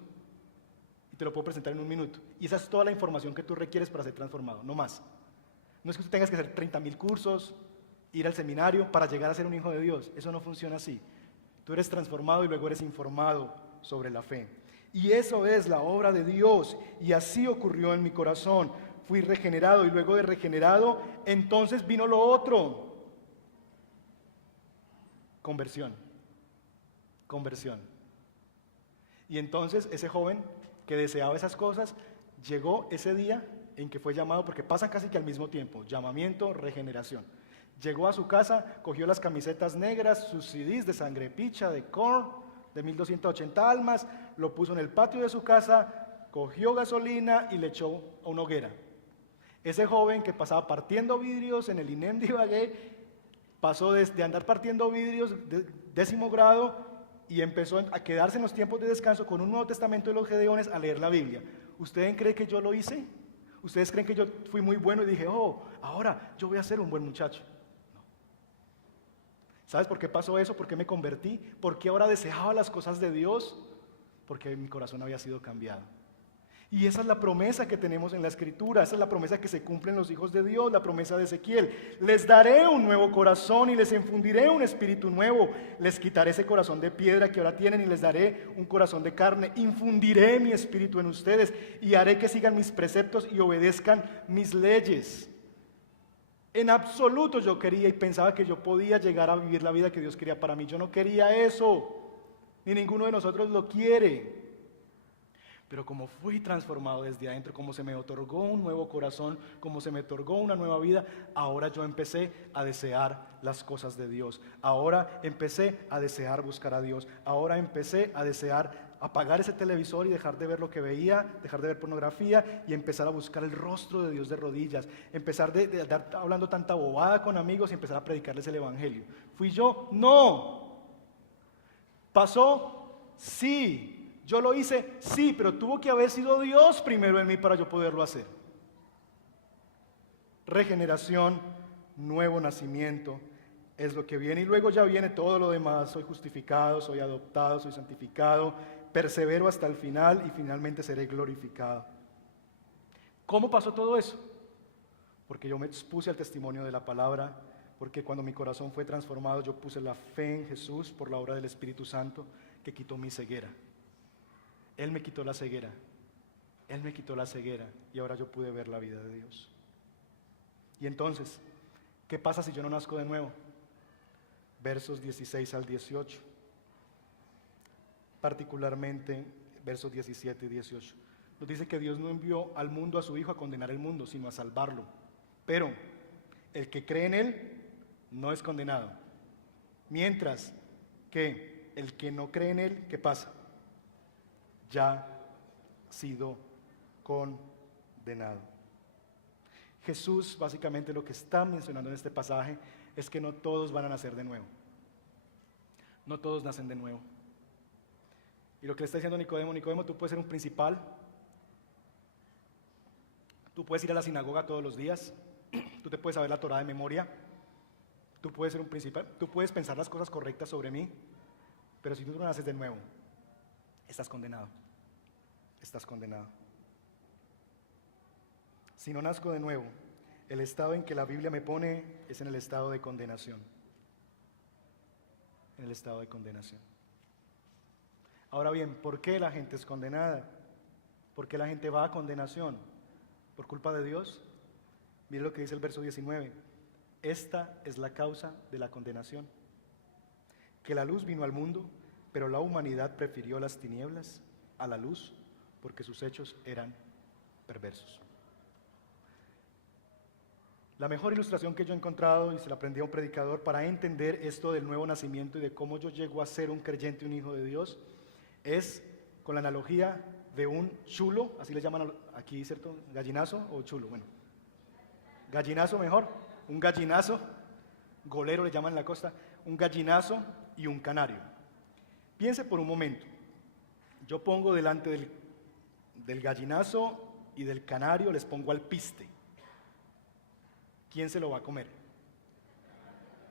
Y te lo puedo presentar en un minuto. Y esa es toda la información que tú requieres para ser transformado, no más. No es que tú tengas que hacer 30,000 cursos, ir al seminario para llegar a ser un hijo de Dios. Eso no funciona así. Tú eres transformado y luego eres informado sobre la fe. Y eso es la obra de Dios. Y así ocurrió en mi corazón. Fui regenerado y luego de regenerado, entonces vino lo otro. Conversión. Y entonces ese joven que deseaba esas cosas, llegó ese día en que fue llamado, porque pasan casi que al mismo tiempo, llamamiento, regeneración. Llegó a su casa, cogió las camisetas negras, sus CDs de Sangre Picha, de Korn, de 1280 almas, lo puso en el patio de su casa, cogió gasolina y le echó a una hoguera. Ese joven que pasaba partiendo vidrios en el INEM de Ibagué, pasó de andar partiendo vidrios de 10º grado y empezó a quedarse en los tiempos de descanso con un Nuevo Testamento de los Gedeones a leer la Biblia. ¿Ustedes creen que yo lo hice? ¿Ustedes creen que yo fui muy bueno y dije, ahora yo voy a ser un buen muchacho? No. ¿Sabes por qué pasó eso? ¿Por qué me convertí? ¿Por qué ahora deseaba las cosas de Dios? Porque mi corazón había sido cambiado. Y esa es la promesa que tenemos en la Escritura, esa es la promesa que se cumple en los hijos de Dios, la promesa de Ezequiel. Les daré un nuevo corazón y les infundiré un espíritu nuevo. Les quitaré ese corazón de piedra que ahora tienen y les daré un corazón de carne. Infundiré mi espíritu en ustedes y haré que sigan mis preceptos y obedezcan mis leyes. En absoluto yo quería y pensaba que yo podía llegar a vivir la vida que Dios quería para mí. Yo no quería eso, ni ninguno de nosotros lo quiere. Pero como fui transformado desde adentro, como se me otorgó un nuevo corazón, como se me otorgó una nueva vida, ahora yo empecé a desear las cosas de Dios. Ahora empecé a desear buscar a Dios. Ahora empecé a desear apagar ese televisor y dejar de ver lo que veía, dejar de ver pornografía y empezar a buscar el rostro de Dios de rodillas. Empezar de andar hablando tanta bobada con amigos y empezar a predicarles el evangelio. ¿Fui yo? No. ¿Pasó? Sí. Yo lo hice, sí, pero tuvo que haber sido Dios primero en mí para yo poderlo hacer. Regeneración, nuevo nacimiento, es lo que viene. Y luego ya viene todo lo demás. Soy justificado, soy adoptado, soy santificado, persevero hasta el final y finalmente seré glorificado. ¿Cómo pasó todo eso? Porque yo me expuse al testimonio de la palabra, porque cuando mi corazón fue transformado, yo puse la fe en Jesús por la obra del Espíritu Santo que quitó mi ceguera. Él me quitó la ceguera, Él me quitó la ceguera y ahora yo pude ver la vida de Dios. Y entonces, ¿qué pasa si yo no nazco de nuevo? Versos 16 al 18, particularmente versos 17 y 18. Nos dice que Dios no envió al mundo a su Hijo a condenar el mundo, sino a salvarlo. Pero el que cree en Él no es condenado. Mientras que el que no cree en Él, ¿qué pasa? Ya ha sido condenado. Jesús básicamente lo que está mencionando en este pasaje es que no todos van a nacer de nuevo. No todos nacen de nuevo. Y lo que le está diciendo Nicodemo, Nicodemo, tú puedes ser un principal, tú puedes ir a la sinagoga todos los días, tú te puedes saber la Torá de memoria, tú puedes ser un principal, tú puedes pensar las cosas correctas sobre mí, pero si tú no naces de nuevo, estás condenado. Estás condenado. Si no nazco de nuevo, el estado en que la Biblia me pone es en el estado de condenación. En el estado de condenación. Ahora bien, ¿por qué la gente es condenada? ¿Por qué la gente va a condenación? ¿Por culpa de Dios? Mire lo que dice el verso 19. Esta es la causa de la condenación. Que la luz vino al mundo, pero la humanidad prefirió las tinieblas a la luz, porque sus hechos eran perversos. La mejor ilustración que yo he encontrado, y se la aprendí a un predicador, para entender esto del nuevo nacimiento y de cómo yo llego a ser un creyente, un hijo de Dios, es con la analogía de un chulo, así le llaman aquí, ¿cierto? ¿Gallinazo o chulo? Bueno, gallinazo mejor, un gallinazo, golero le llaman en la costa, un gallinazo y un canario. Piense por un momento, yo pongo delante del gallinazo y del canario, les pongo alpiste. ¿Quién se lo va a comer?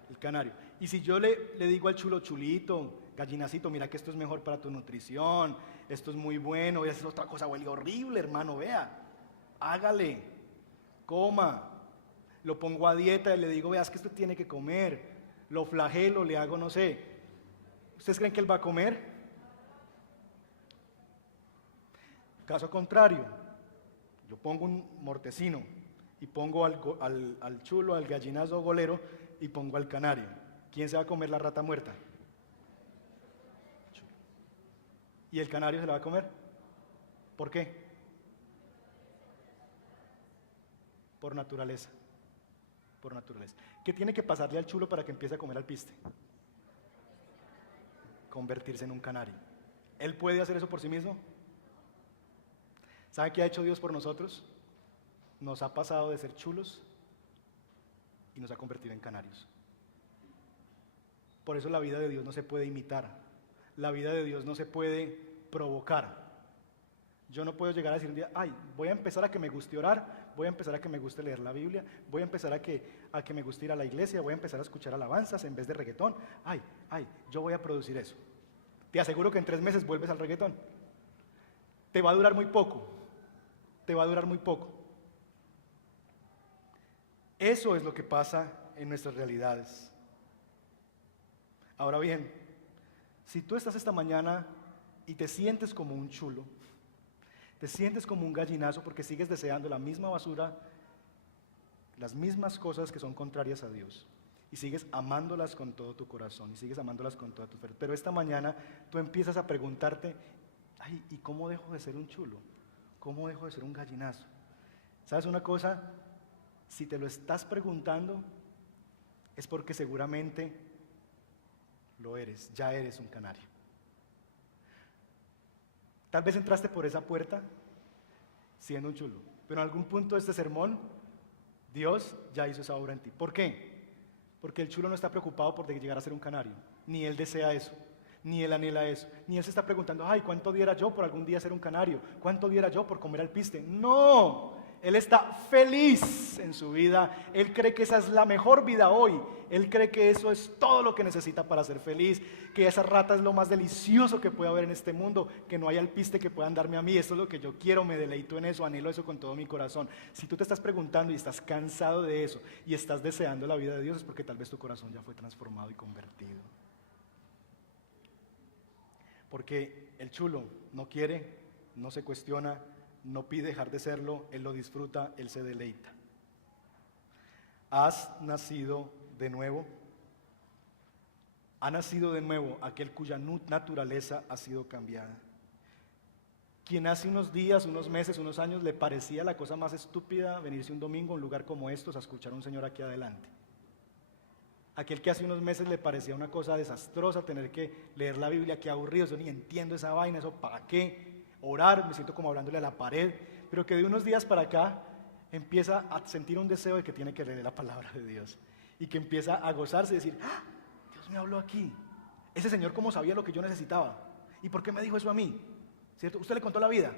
El canario. Y si yo le digo al chulo, chulito, gallinacito, mira que esto es mejor para tu nutrición, esto es muy bueno, esa es otra cosa, huele horrible, hermano, vea, hágale, coma. Lo pongo a dieta y le digo, veas que esto tiene que comer, lo flagelo, le hago, no sé. ¿Ustedes creen que él va a comer? Caso contrario, yo pongo un mortecino y pongo al chulo, al gallinazo golero y pongo al canario. ¿Quién se va a comer la rata muerta? ¿Y el canario se la va a comer? ¿Por qué? Por naturaleza. Por naturaleza. ¿Qué tiene que pasarle al chulo para que empiece a comer alpiste? Convertirse en un canario. ¿Él puede hacer eso por sí mismo? ¿Sabe qué ha hecho Dios por nosotros? Nos ha pasado de ser chulos y nos ha convertido en canarios. Por eso la vida de Dios no se puede imitar. La vida de Dios no se puede provocar. Yo no puedo llegar a decir un día, ay, voy a empezar a que me guste orar, voy a empezar a que me guste leer la Biblia, voy a empezar a que me guste ir a la iglesia, voy a empezar a escuchar alabanzas en vez de reggaetón. Ay, yo voy a producir eso. Te aseguro que en 3 meses vuelves al reggaetón. Te va a durar muy poco. Te va a durar muy poco. Eso es lo que pasa en nuestras realidades. Ahora bien, si tú estás esta mañana y te sientes como un chulo, te sientes como un gallinazo porque sigues deseando la misma basura, las mismas cosas que son contrarias a Dios, y sigues amándolas con todo tu corazón, y sigues amándolas con toda tu fe. Pero esta mañana tú empiezas a preguntarte, Ay, ¿y cómo dejo de ser un chulo? ¿Cómo dejo de ser un gallinazo? ¿Sabes una cosa? Si te lo estás preguntando, es porque seguramente lo eres, ya eres un canario. Tal vez entraste por esa puerta siendo un chulo, pero en algún punto de este sermón, Dios ya hizo esa obra en ti. ¿Por qué? Porque el chulo no está preocupado por llegar a ser un canario, ni él desea eso, ni él anhela eso, ni él se está preguntando, ay, ¿cuánto diera yo por algún día ser un canario? ¿Cuánto diera yo por comer alpiste? No, él está feliz en su vida, él cree que esa es la mejor vida hoy, él cree que eso es todo lo que necesita para ser feliz, que esa rata es lo más delicioso que puede haber en este mundo, que no hay alpiste que puedan darme a mí, esto es lo que yo quiero, me deleito en eso, anhelo eso con todo mi corazón. Si tú te estás preguntando y estás cansado de eso y estás deseando la vida de Dios, es porque tal vez tu corazón ya fue transformado y convertido. Porque el chulo no quiere, no se cuestiona, no pide dejar de serlo, él lo disfruta, él se deleita. Has nacido de nuevo. Ha nacido de nuevo aquel cuya naturaleza ha sido cambiada. Quien hace unos días, unos meses, unos años le parecía la cosa más estúpida venirse un domingo a un lugar como estos a escuchar a un señor aquí adelante. Aquel que hace unos meses le parecía una cosa desastrosa tener que leer la Biblia, qué aburrido, yo ni entiendo esa vaina, eso para qué, orar, me siento como hablándole a la pared, pero que de unos días para acá empieza a sentir un deseo de que tiene que leer la palabra de Dios y que empieza a gozarse y decir, ¡ah! Dios me habló aquí, ese señor cómo sabía lo que yo necesitaba y por qué me dijo eso a mí, ¿cierto? Usted le contó la vida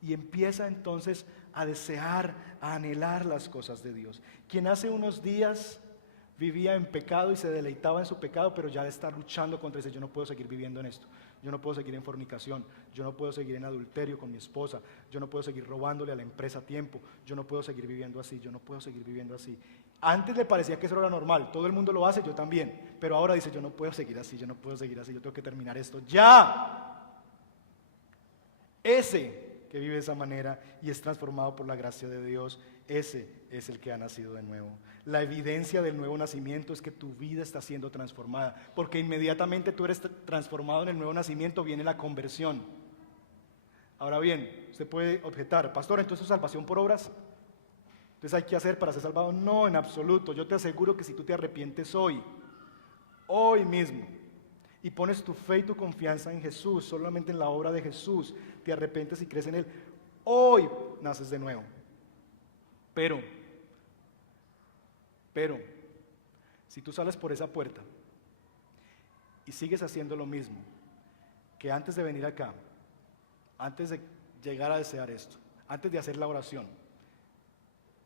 y empieza entonces a desear, a anhelar las cosas de Dios. Quien hace unos días vivía en pecado y se deleitaba en su pecado, pero ya está luchando contra eso. Yo no puedo seguir viviendo en esto, yo no puedo seguir en fornicación, yo no puedo seguir en adulterio con mi esposa, yo no puedo seguir robándole a la empresa a tiempo, yo no puedo seguir viviendo así, yo no puedo seguir viviendo así. Antes le parecía que eso era normal, todo el mundo lo hace, yo también, pero ahora dice, yo no puedo seguir así, yo no puedo seguir así, yo tengo que terminar esto ya. Ese que vive de esa manera y es transformado por la gracia de Dios, ese es el que ha nacido de nuevo. La evidencia del nuevo nacimiento es que tu vida está siendo transformada, porque inmediatamente tú eres transformado en el nuevo nacimiento, viene la conversión. Ahora bien, usted puede objetar, pastor, ¿entonces salvación por obras? Entonces hay que hacer para ser salvado. No, en absoluto. Yo te aseguro que si tú te arrepientes hoy mismo, y pones tu fe y tu confianza en Jesús, solamente en la obra de Jesús, te arrepientes y crees en Él, hoy naces de nuevo. Pero, si tú sales por esa puerta y sigues haciendo lo mismo que antes de venir acá, antes de llegar a desear esto, antes de hacer la oración,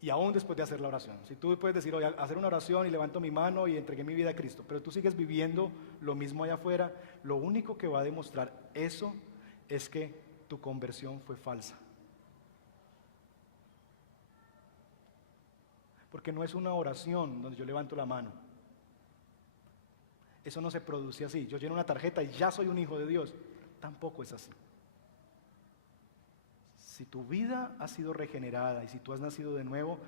y aún después de hacer la oración, si tú puedes decir, oye, hacer una oración y levanto mi mano y entregué mi vida a Cristo, pero tú sigues viviendo lo mismo allá afuera, lo único que va a demostrar eso es que tu conversión fue falsa. Porque no es una oración donde yo levanto la mano. Eso no se produce así. Yo lleno una tarjeta y ya soy un hijo de Dios. Tampoco es así. Si tu vida ha sido regenerada y si tú has nacido de nuevo,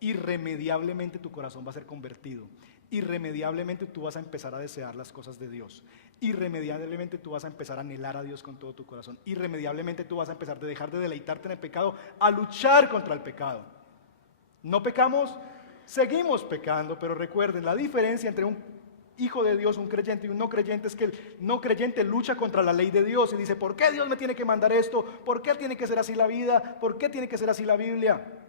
irremediablemente tu corazón va a ser convertido. Irremediablemente tú vas a empezar a desear las cosas de Dios. Irremediablemente tú vas a empezar a anhelar a Dios con todo tu corazón. Irremediablemente tú vas a empezar a dejar de deleitarte en el pecado, a luchar contra el pecado. No pecamos, seguimos pecando, pero recuerden, la diferencia entre un hijo de Dios, un creyente y un no creyente es que el no creyente lucha contra la ley de Dios y dice, ¿por qué Dios me tiene que mandar esto? ¿Por qué tiene que ser así la vida? ¿Por qué tiene que ser así la Biblia?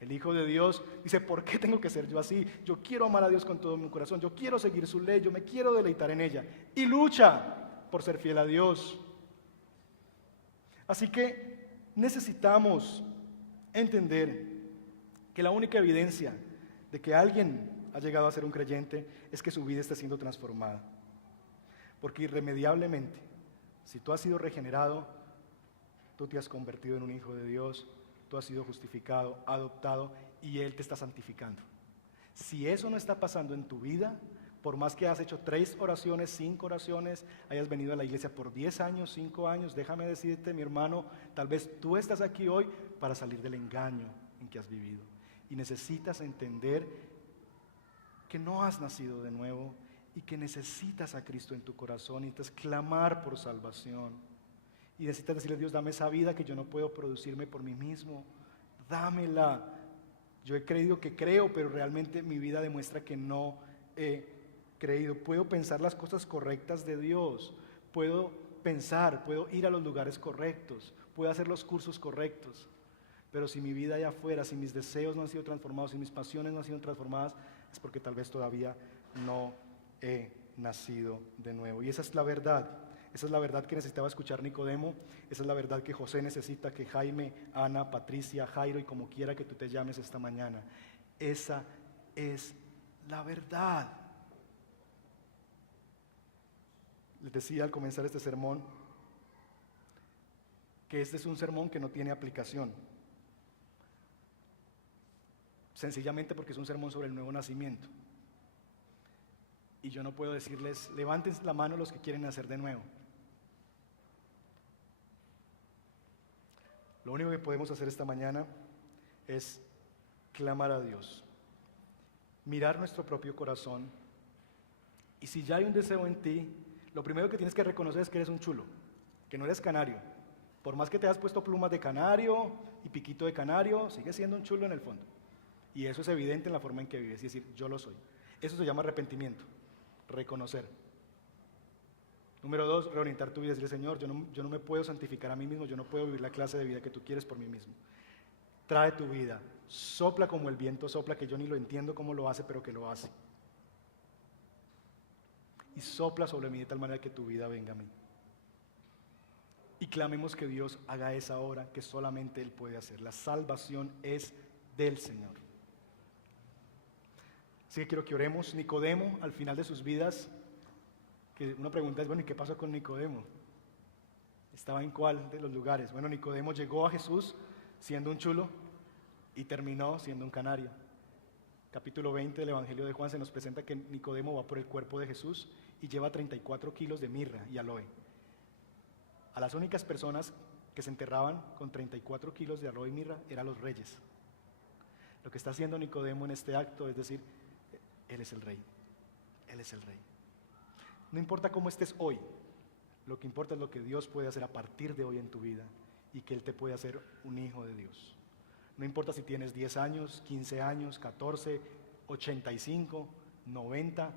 El hijo de Dios dice, ¿por qué tengo que ser yo así? Yo quiero amar a Dios con todo mi corazón, yo quiero seguir su ley, yo me quiero deleitar en ella. Y lucha por ser fiel a Dios. Así que necesitamos entender que la única evidencia de que alguien ha llegado a ser un creyente es que su vida está siendo transformada. Porque irremediablemente, si tú has sido regenerado, tú te has convertido en un hijo de Dios, tú has sido justificado, adoptado y Él te está santificando. Si eso no está pasando en tu vida, por más que has hecho 3 oraciones, 5 oraciones, hayas venido a la iglesia por 10 años, 5 años, déjame decirte, mi hermano, tal vez tú estás aquí hoy para salir del engaño en que has vivido. Y necesitas entender que no has nacido de nuevo y que necesitas a Cristo en tu corazón y necesitas clamar por salvación. Y necesitas decirle: Dios, dame esa vida que yo no puedo producirme por mí mismo. Dámela. Yo he creído que creo, pero realmente mi vida demuestra que no he creído. Puedo pensar las cosas correctas de Dios. Puedo pensar, puedo ir a los lugares correctos. Puedo hacer los cursos correctos. Pero si mi vida allá afuera, si mis deseos no han sido transformados, si mis pasiones no han sido transformadas, es porque tal vez todavía no he nacido de nuevo. Y esa es la verdad. Esa es la verdad que necesitaba escuchar Nicodemo. Esa es la verdad que José necesita que Jaime, Ana, Patricia, Jairo y como quiera que tú te llames esta mañana. Esa es la verdad. Les decía al comenzar este sermón que este es un sermón que no tiene aplicación. Sencillamente porque es un sermón sobre el nuevo nacimiento. Y yo no puedo decirles: levanten la mano los que quieren nacer de nuevo. Lo único que podemos hacer esta mañana es clamar a Dios, mirar nuestro propio corazón, y si ya hay un deseo en ti, lo primero que tienes que reconocer es que eres un chulo, que no eres canario. Por más que te hayas puesto plumas de canario y piquito de canario, sigues siendo un chulo en el fondo. Y eso es evidente en la forma en que vives, y decir: yo lo soy. Eso se llama arrepentimiento, reconocer. Número 2, reorientar tu vida y decirle: Señor, yo no me puedo santificar a mí mismo, yo no puedo vivir la clase de vida que tú quieres por mí mismo. Trae tu vida, sopla como el viento sopla, que yo ni lo entiendo cómo lo hace, pero que lo hace. Y sopla sobre mí de tal manera que tu vida venga a mí. Y clamemos que Dios haga esa obra que solamente Él puede hacer. La salvación es del Señor. Así que quiero que oremos. Nicodemo, al final de sus vidas, que una pregunta es: bueno, ¿y qué pasó con Nicodemo? ¿Estaba en cuál de los lugares? Bueno, Nicodemo llegó a Jesús siendo un chulo y terminó siendo un canario. Capítulo 20 del Evangelio de Juan se nos presenta que Nicodemo va por el cuerpo de Jesús y lleva 34 kilos de mirra y aloe. A las únicas personas que se enterraban con 34 kilos de aloe y mirra eran los reyes. Lo que está haciendo Nicodemo en este acto es decir: Él es el rey, Él es el rey. No importa cómo estés hoy, lo que importa es lo que Dios puede hacer a partir de hoy en tu vida, y que Él te puede hacer un hijo de Dios. No importa si tienes 10 años, 15 años, 14, 85, 90,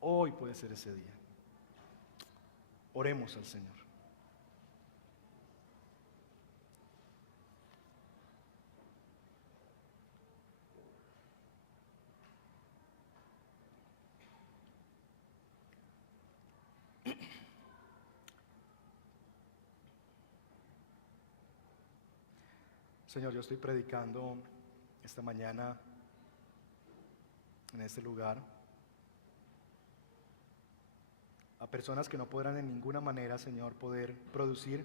hoy puede ser ese día. Oremos al Señor. Señor, yo estoy predicando esta mañana en este lugar a personas que no podrán en ninguna manera, Señor, poder producir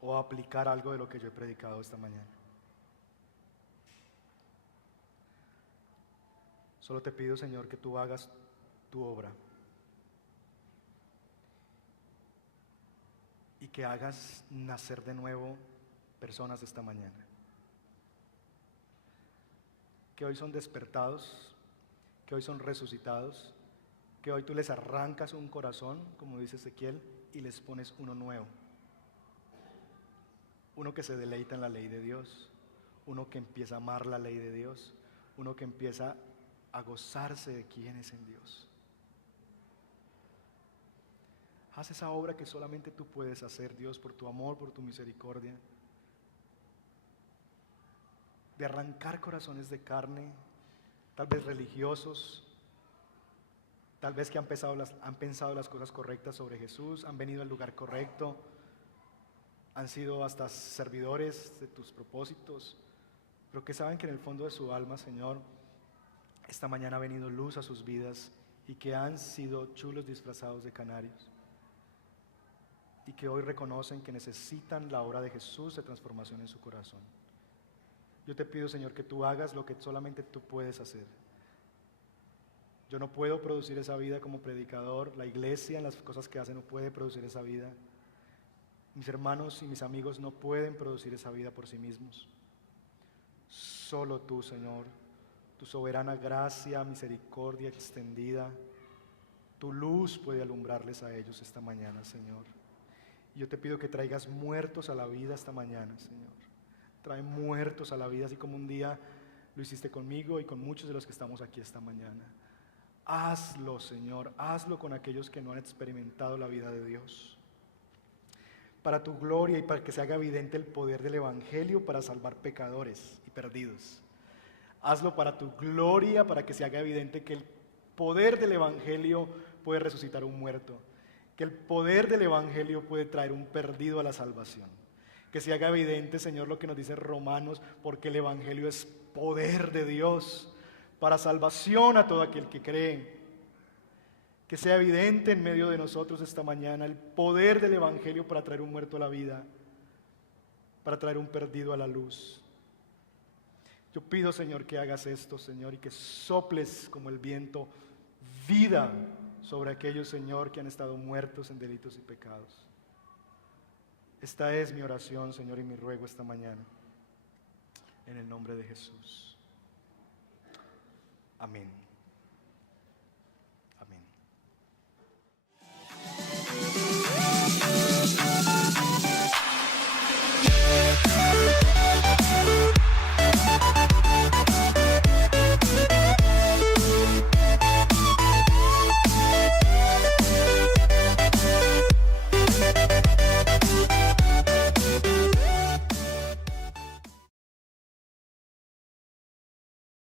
o aplicar algo de lo que yo he predicado esta mañana. Solo te pido, Señor, que tú hagas tu obra y que hagas nacer de nuevo personas esta mañana, que hoy son despertados, que hoy son resucitados, que hoy tú les arrancas un corazón, como dice Ezequiel, y les pones uno nuevo. Uno que se deleita en la ley de Dios, uno que empieza a amar la ley de Dios, uno que empieza a gozarse de quién es en Dios. Haz esa obra que solamente tú puedes hacer, Dios, por tu amor, por tu misericordia, de arrancar corazones de carne, tal vez religiosos, tal vez que han pensado las cosas correctas sobre Jesús, han venido al lugar correcto, han sido hasta servidores de tus propósitos, pero que saben que en el fondo de su alma, Señor, esta mañana ha venido luz a sus vidas y que han sido chulos disfrazados de canarios, y que hoy reconocen que necesitan la obra de Jesús de transformación en su corazón. Yo te pido, Señor, que tú hagas lo que solamente tú puedes hacer. Yo no puedo producir esa vida como predicador, la iglesia en las cosas que hace no puede producir esa vida. Mis hermanos y mis amigos no pueden producir esa vida por sí mismos. Solo tú, Señor, tu soberana gracia, misericordia extendida, tu luz puede alumbrarles a ellos esta mañana, Señor. Y yo te pido que traigas muertos a la vida esta mañana, Señor. Trae muertos a la vida, así como un día lo hiciste conmigo y con muchos de los que estamos aquí esta mañana. Hazlo, Señor, hazlo con aquellos que no han experimentado la vida de Dios. Para tu gloria y para que se haga evidente el poder del Evangelio para salvar pecadores y perdidos. Hazlo para tu gloria, para que se haga evidente que el poder del Evangelio puede resucitar a un muerto, que el poder del Evangelio puede traer un perdido a la salvación. Que se haga evidente, Señor, lo que nos dice Romanos, porque el Evangelio es poder de Dios para salvación a todo aquel que cree. Que sea evidente en medio de nosotros esta mañana el poder del Evangelio para traer un muerto a la vida, para traer un perdido a la luz. Yo pido, Señor, que hagas esto, Señor, y que soples como el viento vida sobre aquellos, Señor, que han estado muertos en delitos y pecados. Esta es mi oración, Señor, y mi ruego esta mañana, en el nombre de Jesús. Amén.